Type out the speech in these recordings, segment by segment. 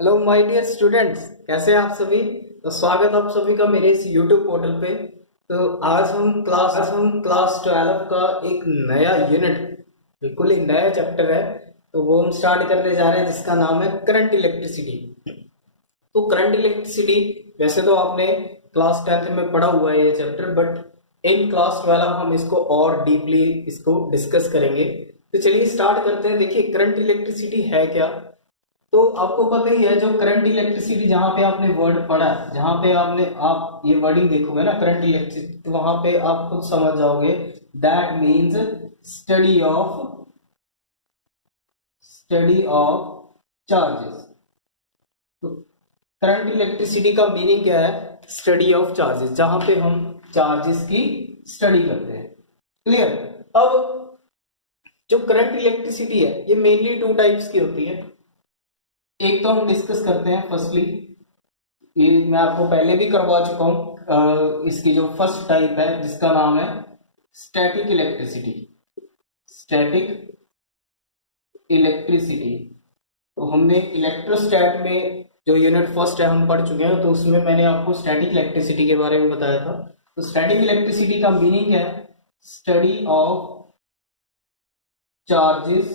Hello my dear students, कैसे हैं आप सभी। तो स्वागत आप सभी का मेरे इस यूट्यूब पोर्टल पे। तो आज हम क्लास 12 का एक नया यूनिट, बिल्कुल ही नया चैप्टर है, तो वो हम स्टार्ट करने जा रहे हैं जिसका नाम है करंट इलेक्ट्रिसिटी। तो करंट इलेक्ट्रिसिटी वैसे तो आपने क्लास 10th में पढ़ा हुआ है ये चैप्टर, बट इन क्लास 12 हम इसको और डीपली इसको डिस्कस करेंगे। तो चलिए स्टार्ट करते हैं। देखिए करंट इलेक्ट्रिसिटी है क्या। तो आपको पता ही है, जो करंट इलेक्ट्रिसिटी जहां पे आपने वर्ड पढ़ा है, जहां पे आप ये वर्डिंग देखोगे ना करंट इलेक्ट्रिसिटी, तो वहां पे आप खुद समझ जाओगे that means study of charges. तो करंट इलेक्ट्रिसिटी का मीनिंग क्या है? स्टडी ऑफ चार्जेस, जहां पे हम चार्जेस की स्टडी करते हैं। क्लियर। अब जो करंट इलेक्ट्रिसिटी है ये मेनली टू टाइप्स की होती है। एक तो हम डिस्कस करते हैं फर्स्टली, ये मैं आपको पहले भी करवा चुका हूं, इसकी जो फर्स्ट टाइप है जिसका नाम है स्टैटिक इलेक्ट्रिसिटी। स्टैटिक इलेक्ट्रिसिटी, तो हमने इलेक्ट्रोस्टैट में जो यूनिट फर्स्ट है हम पढ़ चुके हैं, तो उसमें मैंने आपको स्टैटिक इलेक्ट्रिसिटी के बारे में बताया था। तो स्टैटिक इलेक्ट्रिसिटी का मीनिंग है study of charges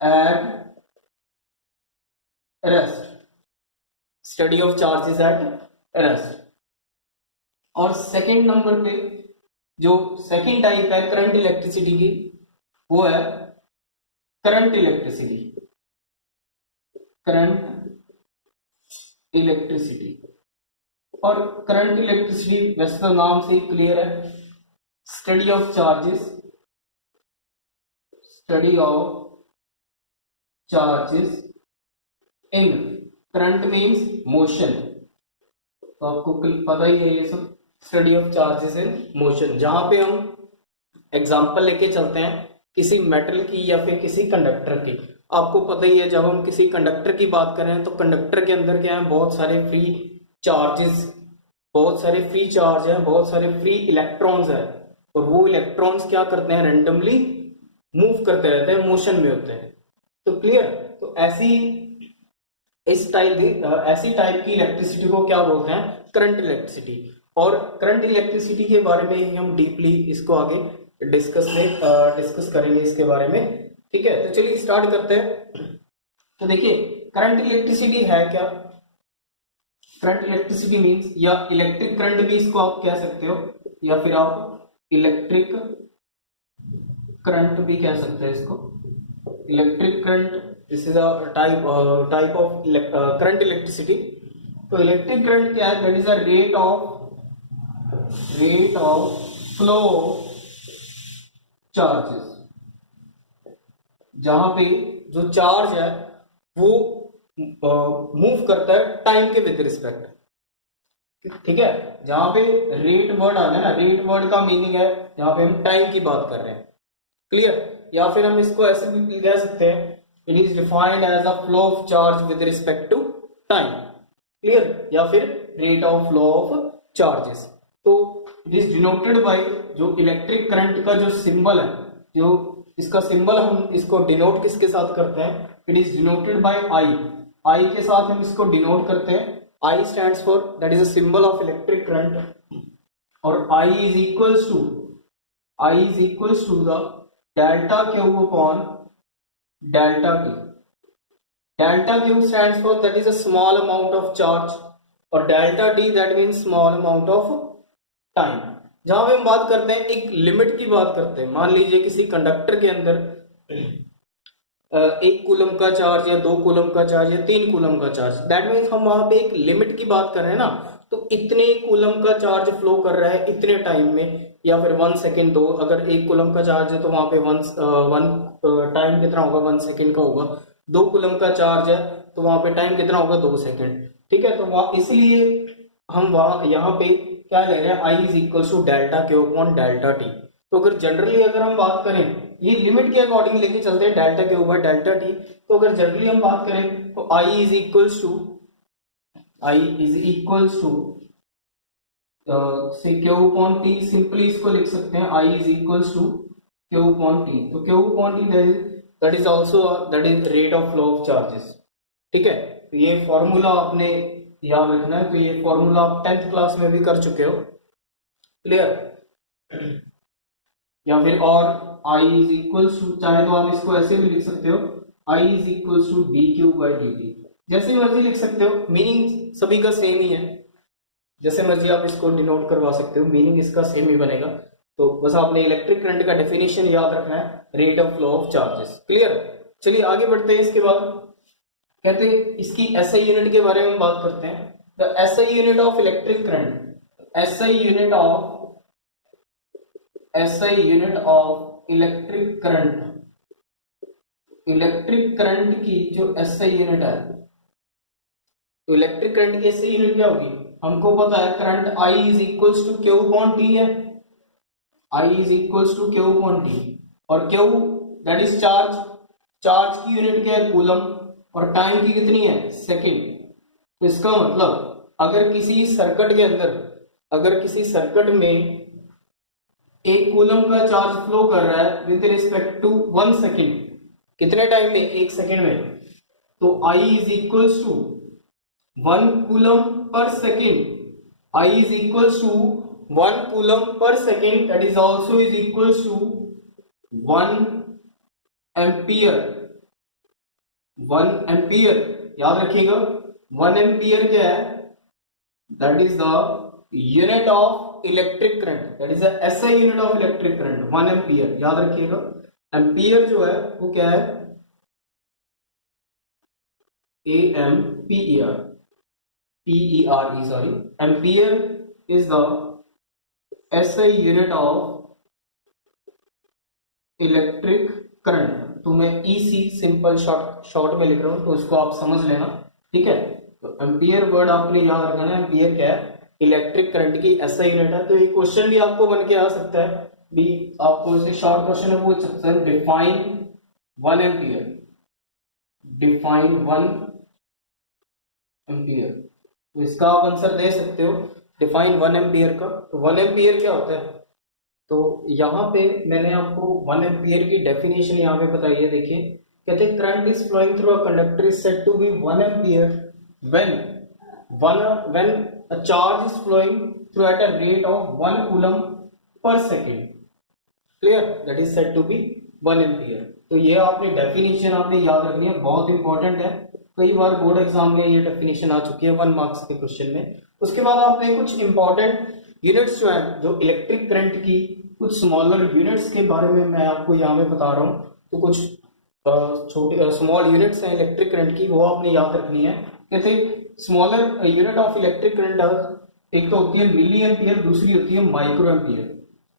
at rest. Study of charges at rest. और सेकंड नंबर पे जो सेकंड टाइप है करंट इलेक्ट्रिसिटी की, वो है करंट इलेक्ट्रिसिटी। करंट इलेक्ट्रिसिटी और करंट इलेक्ट्रिसिटी वैसे तो नाम से ही क्लियर है, study of charges, study of charges in current means motion. तो आपको पता ही है ये सब, study of charges in motion, जहां पे हम एग्जांपल लेके चलते हैं किसी मेटल की या फिर किसी कंडक्टर की। आपको पता ही है जब हम किसी कंडक्टर की बात कर रहे हैं तो कंडक्टर के अंदर क्या है, बहुत सारे फ्री चार्जेस, बहुत सारे फ्री चार्ज है, बहुत सारे फ्री इलेक्ट्रॉन्स है, और वो इलेक्ट्रॉन्स क्या करते हैं, रैंडमली मूव करते रहते हैं, मोशन में होते हैं। तो क्लियर। तो ऐसी टाइप की इलेक्ट्रिसिटी को क्या बोलते हैं, करंट इलेक्ट्रिसिटी। और करंट इलेक्ट्रिसिटी के बारे में ही हम डीपली इसको आगे डिस्कस करेंगे इसके बारे में। ठीक है, तो चलिए स्टार्ट करते हैं। तो देखिए करंट इलेक्ट्रिसिटी है क्या। करंट इलेक्ट्रिसिटी मींस, या इलेक्ट्रिक करंट भी इसको आप कह सकते हो, या फिर आप इलेक्ट्रिक करंट भी कह सकते हैं इसको। Electric current, this is a type of current electricity. तो इलेक्ट्रिक करंट क्या है, that is a rate of flow charges, जहां पे जो चार्ज है वो मूव करता है टाइम के विद रिस्पेक्ट। ठीक है, जहां पे रेट वर्ड आ गया ना, रेट वर्ड का मीनिंग है जहां पे हम टाइम की बात कर रहे हैं। क्लियर। या फिर हम इसको ऐसे भी कह सकते हैं, it is defined as a flow of charge with respect to time. Clear. या फिर rate of flow of charges. तो इट इज डिनोटेड बाय, जो इलेक्ट्रिक करंट का जो सिंबल है, जो इसका सिंबल हम इसको डिनोट किसके साथ करते हैं, it is denoted by I. I के साथ हम इसको डिनोट करते हैं। I stands for, that is a symbol of electric current. और I is equals to the delta Q upon delta T. Delta Q stands for, that is a small amount of charge, और delta T that means small amount of time. जहां पे हम बात करते हैं, एक limit की बात करते हैं। मान लीजिए किसी कंडक्टर के अंदर 1 कूलम का चार्ज या 2 कूलम का चार्ज या 3 कूलम का चार्ज, दैट मीन्स हम वहां पे एक लिमिट की बात कर रहे हैं ना। तो इतने कूलम का चार्ज फ्लो कर रहा है इतने टाइम में, या फिर 1 सेकेंड दो। अगर 1 कूलम का चार्ज है तो वहां पे वन टाइम कितना होगा, 1 सेकेंड का होगा। 2 कूलम का चार्ज है तो वहां पे टाइम कितना होगा, 2 सेकेंड। ठीक है, तो वहां इसलिए हम यहाँ पे क्या ले रहे हैं, I is equal to delta Q upon delta T. तो अगर जनरली अगर हम बात करें, ये लिमिट के अकॉर्डिंग लेके चलते हैं, delta Q by delta T. तो अगर जनरली हम बात करें तो आई इज इक्वल टू से क्यू अपॉन टी। सिंपली इसको लिख सकते हैं, I is equal to Q upon T. तो Q upon T that is rate of flow of charges. ठीक है, तो ये फॉर्मूला आपने याद रखना है। तो ये फॉर्मूला आप 10th क्लास में भी कर चुके हो, क्लियर। या फिर और I इज इक्वल टू, चाहे तो आप इसको ऐसे भी लिख सकते हो, I is equal to D Q by D T, जैसे मर्जी लिख सकते हो, मीनिंग सभी का सेम ही है, जैसे मर्जी आप इसको डिनोट करवा सकते हो, मीनिंग इसका सेम ही बनेगा। तो बस आपने इलेक्ट्रिक करंट का डेफिनेशन याद रखना है, rate of flow of charges, clear. चलिए आगे बढ़ते हैं। इसके बाद कहते हैं इसकी एसआई यूनिट के बारे में बात करते हैं। The SI unit of electric current, SI unit of electric current, electric current की जो एसआई यूनिट है, तो इलेक्ट्रिक करंट की एसआई यूनिट क्या होगी, हमको पता है current I is equals to Q upon T है, I is equals to Q upon T, और Q that is charge, charge की यूनिट क्या है, कूलम, और टाइम की कितनी है, सेकंड। तो इसका मतलब अगर किसी सर्किट के अंदर, अगर किसी सर्किट में एक कूलम का चार्ज फ्लो कर रहा है विद रिस्पेक्ट टू 1 सेकेंड, कितने टाइम में, 1 सेकेंड में, तो I is equals to 1 coulomb per second, I is equals to 1 coulomb per second, that is also is equals to 1 ampere, 1 ampere याद रखिएगा। 1 ampere क्या है, that is the unit of electric current, that is the SI unit of electric current, 1 ampere याद रखिएगा। Ampere जो है वो क्या है, AMPER, PERE sorry, ampere is the SI unit of electric current। तो मैं EC सिंपल शॉर्ट में लिख रहा हूं, तो इसको आप समझ लेना, ठीक है। तो एम्पियर वर्ड आपने याद रखना है, एम्पियर क्या है, इलेक्ट्रिक करंट की SI यूनिट है। तो ये क्वेश्चन भी आपको बन के आ सकता है, भी आपको इसे शॉर्ट क्वेश्चन में पूछ सकते हैं, डिफाइन 1 एम्पियर, डिफाइन 1 एम्पियर, तो इसका आप आंसर दे सकते हो डिफाइन 1 एम्पियर का। तो 1 एम्पियर क्या होता है, तो यहाँ पे मैंने आपको 1 एम्पियर की डेफिनेशन यहाँ पे बताई है, देखिए कहते हैं current is flowing through a conductor is said to be 1 ampere when a charge is flowing through at a rate of 1 coulomb per second, clear, that is said to be 1 ampere. तो ये आपने definition आपने याद रखनी है, बहुत important है, कई बार बोर्ड एग्जाम में ये डेफिनेशन आ चुकी है 1 मार्क्स के क्वेश्चन में। उसके बाद आपने कुछ इंपॉर्टेंट यूनिट्स जो है, जो इलेक्ट्रिक करंट की कुछ स्मॉलर यूनिट्स के बारे में मैं आपको यहाँ पे बता रहा हूँ। तो कुछ छोटे स्मॉल यूनिट्स हैं इलेक्ट्रिक करंट की, वो आपने याद रखनी है। जैसे smaller unit of electric current, एक तो होती है मिली एम्पियर, दूसरी होती है माइक्रो एम्पियर।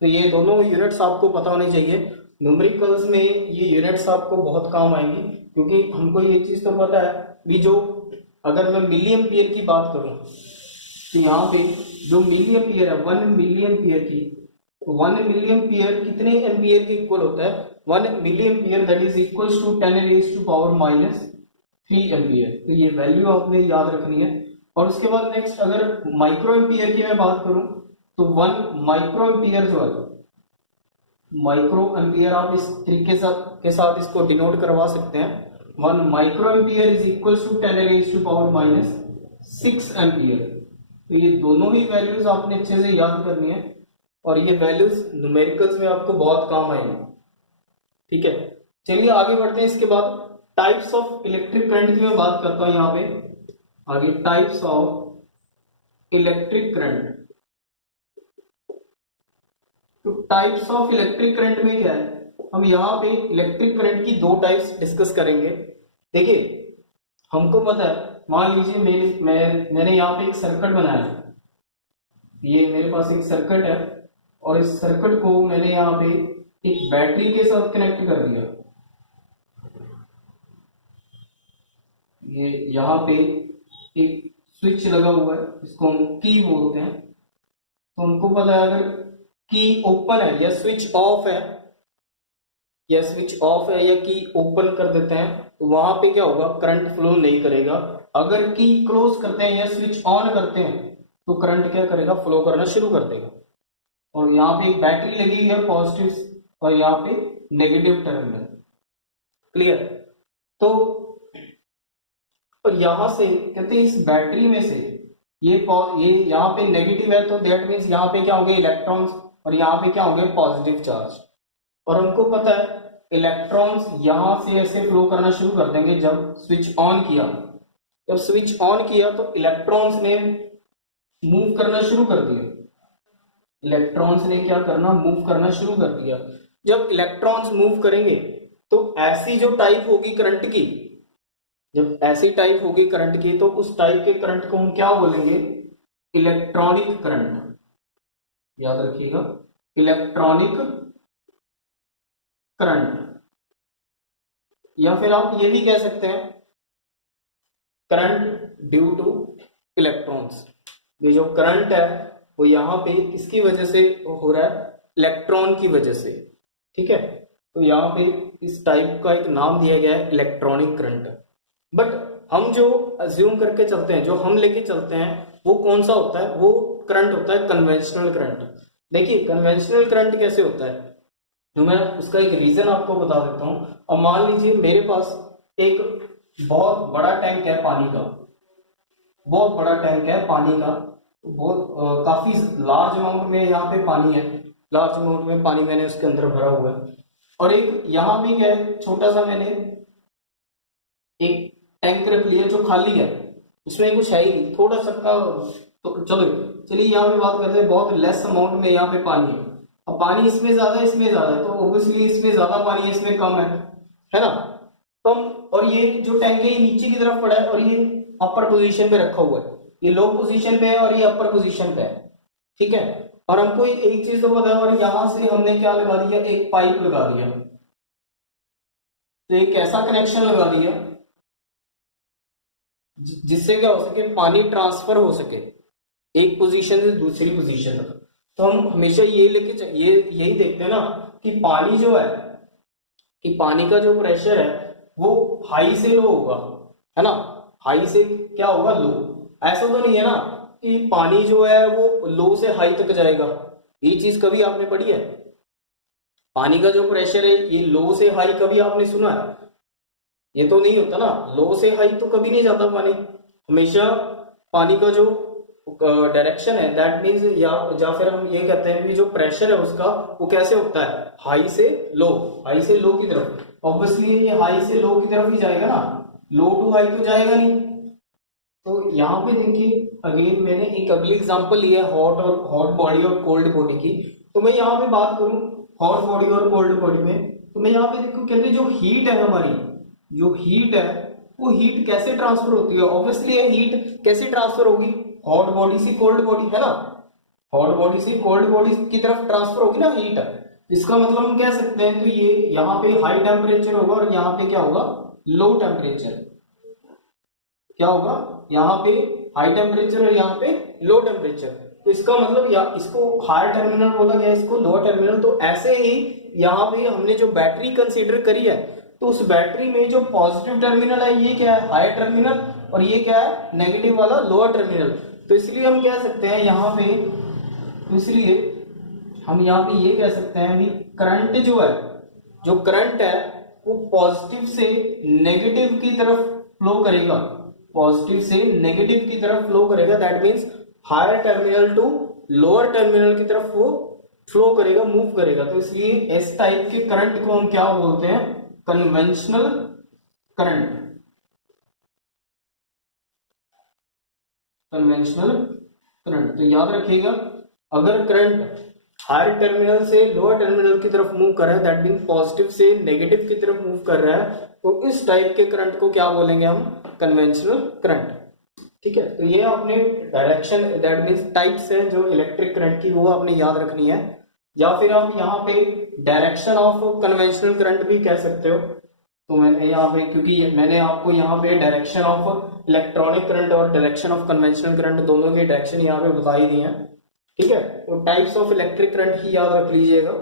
तो ये दोनों यूनिट्स आपको पता होनी चाहिए, न्यूमेरिकल्स में ये यूनिट्स आपको बहुत काम आएंगी, क्योंकि हमको ये चीज तो पता है भी, जो अगर मैं मिली एम्पियर की बात करूं तो यहाँ पे जो मिली एम्पियर है 1 मिली एम्पियर की, 1 मिली एम्पियर कितने एम्पियर के इक्वल होता है, 1 milli ampere that is equals to 10 raise to power -3 ampere. तो ये वैल्यू आपने याद रखनी है। और उसके बाद नेक्स्ट अगर माइक्रो एम्पियर की मैं बात करूं तो 1 माइक्रो एम्पियर जो है, माइक्रो एम्पियर आप इस तरीके के साथ इसको डिनोट करवा सकते हैं, 1 micro ampere is equals to 10 raise to power -6 ampere. तो ये दोनों ही वैल्यूज आपने अच्छे से याद करनी है, और ये वैल्यूज न्यूमेरिकल्स में आपको बहुत काम आएंगे, ठीक है। चलिए आगे बढ़ते हैं। इसके बाद टाइप्स ऑफ इलेक्ट्रिक करंट की मैं बात करता हूं यहाँ पे आगे, टाइप्स ऑफ इलेक्ट्रिक करंट। तो टाइप्स ऑफ इलेक्ट्रिक करंट में क्या है, हम यहाँ पे इलेक्ट्रिक करंट की 2 टाइप्स डिस्कस करेंगे। देखिए हमको पता है, मान लीजिए मैंने यहाँ पे एक सर्किट बनाया है, ये मेरे पास एक सर्किट है, और इस सर्किट को मैंने यहाँ पे एक बैटरी के साथ कनेक्ट कर दिया। ये यहाँ पे एक स्विच लगा हुआ है, इसको हम की बोलते हैं। तो हमको पता है अगर की ओपन है या स्विच ऑफ है, या स्विच ऑफ है या की ओपन कर देते हैं, तो वहां पे क्या होगा, करंट फ्लो नहीं करेगा। अगर की क्लोज करते हैं या स्विच ऑन करते हैं तो करंट क्या करेगा, फ्लो करना शुरू कर देगा। और यहाँ पे एक बैटरी लगी हुई है पॉजिटिव और यहाँ पे नेगेटिव टर्मिनल, क्लियर। तो और यहां से कहते हैं इस बैटरी में से ये यहाँ पे नेगेटिव है, तो दैट मीन्स यहाँ पे क्या होंगे इलेक्ट्रॉन्स, और यहाँ पे क्या होंगे पॉजिटिव चार्ज। और हमको पता है इलेक्ट्रॉन्स यहां से ऐसे फ्लो करना शुरू कर देंगे जब स्विच ऑन किया। जब स्विच ऑन किया तो इलेक्ट्रॉन्स ने मूव करना शुरू कर दिया। इलेक्ट्रॉन्स ने क्या करना, मूव करना शुरू कर दिया। जब इलेक्ट्रॉन्स मूव करेंगे तो ऐसी जो टाइप होगी करंट की, जब ऐसी टाइप होगी करंट की, तो उस टाइप के करंट को हम क्या बोलेंगे, इलेक्ट्रॉनिक करंट। याद रखिएगा, इलेक्ट्रॉनिक करंट, या फिर आप ये भी कह सकते हैं करंट ड्यू टू इलेक्ट्रॉन्स। ये जो करंट है वो यहाँ पे किसकी वजह से हो रहा है, इलेक्ट्रॉन की वजह से। ठीक है, तो यहाँ पे इस टाइप का एक नाम दिया गया है इलेक्ट्रॉनिक करंट। बट हम जो अज्यूम करके चलते हैं, जो हम लेके चलते हैं, वो कौन सा होता है, वो करंट होता है कन्वेंशनल करंट। देखिए कन्वेंशनल करंट कैसे होता है, तो मैं उसका एक रीजन आपको बता देता हूं। और मान लीजिए मेरे पास एक बहुत बड़ा टैंक है पानी का, बहुत बड़ा टैंक है पानी का, बहुत काफी लार्ज अमाउंट में यहाँ पे पानी है, लार्ज अमाउंट में पानी मैंने उसके अंदर भरा हुआ है। और एक यहाँ भी है छोटा सा, मैंने एक टैंक रख लिया जो खाली है, उसमें कुछ है ही नहीं, थोड़ा सा का, तो चलिए यहाँ पे बात करते हैं बहुत लेस अमाउंट में यहाँ पे पानी है। अब पानी इसमें ज्यादा है, इसमें ज्यादा है, तो ऑब्वियसली इसमें ज्यादा पानी है, इसमें कम है ना। तो और ये जो टैंक है ये नीचे की तरफ पड़ा है और ये अपर पोजीशन पे रखा हुआ है, ये लो पोजीशन पे है और ये अपर पोजीशन पे है। ठीक है, और हमको एक चीज तो पता है, और यहां से हमने क्या लगा दिया, एक पाइप लगा दिया। तो एक ऐसा कनेक्शन लगा दिया जिससे क्या हो सके, पानी ट्रांसफर हो सके एक पोजीशन से दूसरी पोजीशन तक। तो हम हमेशा ये यही देखते हैं ना कि पानी जो है, कि पानी का जो प्रेशर है वो हाई से लो होगा, है ना, हाई से क्या होगा, लो। ऐसा तो नहीं है ना कि पानी जो है वो लो से हाई तक जाएगा, ये चीज कभी आपने पढ़ी है? पानी का जो प्रेशर है ये लो से हाई कभी आपने सुना है? ये तो नहीं होता ना, लो से हाई तो कभी नहीं जाता पानी। हमेशा पानी का जो डायरेक्शन है, दैट मीन्स या फिर हम ये कहते हैं कि जो प्रेशर है उसका वो कैसे होता है, हाई से लो, हाई से लो की तरफ। ऑब्वियसली ये हाई से लो की तरफ ही जाएगा ना, लो टू हाई तो जाएगा नहीं। तो यहाँ पे देखिए अगेन मैंने एक अगली एग्जांपल लिया है हॉट बॉडी और कोल्ड बॉडी की। तो मैं यहाँ पे बात करूं हॉट बॉडी और कोल्ड बॉडी में, तो मैं यहाँ पे देखो कहते हैं जो हीट है हमारी, जो हीट है वो हीट कैसे ट्रांसफर होती है। ऑब्वियसली ये हीट कैसे ट्रांसफर होगी, हॉट बॉडी से कोल्ड बॉडी, है ना, हॉट बॉडी से कोल्ड बॉडी की तरफ ट्रांसफर होगी ना हीट। इसका मतलब हम कह सकते हैं कि ये यहाँ पे हाई टेम्परेचर होगा और यहाँ पे क्या होगा, लो टेम्परेचर। क्या होगा, यहाँ पे हाई टेम्परेचर और यहाँ पे लो टेम्परेचर। तो इसका मतलब या इसको हायर टर्मिनल बोला गया, इसको लोअर टर्मिनल। तो ऐसे ही यहाँ पे हमने जो बैटरी कंसीडर करी है, तो उस बैटरी में जो पॉजिटिव टर्मिनल है ये क्या है, हायर टर्मिनल, और ये क्या है, नेगेटिव वाला लोअर टर्मिनल। तो इसलिए हम कह सकते हैं यहाँ पे, तो इसलिए हम यहाँ पे ये कह सकते हैं कि करंट जो है, जो करंट है वो पॉजिटिव से नेगेटिव की तरफ फ्लो करेगा, पॉजिटिव से नेगेटिव की तरफ फ्लो करेगा। That means higher terminal to lower terminal की तरफ वो फ्लो करेगा, मूव करेगा। तो इसलिए इस टाइप के करंट को हम क्या बोलते हैं, कन्वेंशनल करंट, कन्वेंशनल करंट। तो याद रखिएगा, अगर करंट हायर टर्मिनल से लोअर टर्मिनल की तरफ मूव कर रहा है, दैट मीन पॉजिटिव से नेगेटिव की तरफ मूव कर रहा है, तो इस टाइप के करंट को क्या बोलेंगे हम, कन्वेंशनल करंट। ठीक है, तो ये आपने डायरेक्शन, दैट मीन्स टाइप्स है जो इलेक्ट्रिक करंट की, वो आपने याद रखनी है। या फिर आप यहाँ पे डायरेक्शन ऑफ कन्वेंशनल करंट भी कह सकते हो। तो मैंने यहाँ पे, क्योंकि मैंने आपको यहाँ पे डायरेक्शन ऑफ इलेक्ट्रॉनिक करंट और डायरेक्शन ऑफ कन्वेंशनल करंट दोनों के डायरेक्शन यहाँ पे बता ही दिए हैं। ठीक है, तो टाइप्स ऑफ इलेक्ट्रिक करंट ही याद रख लीजिएगा।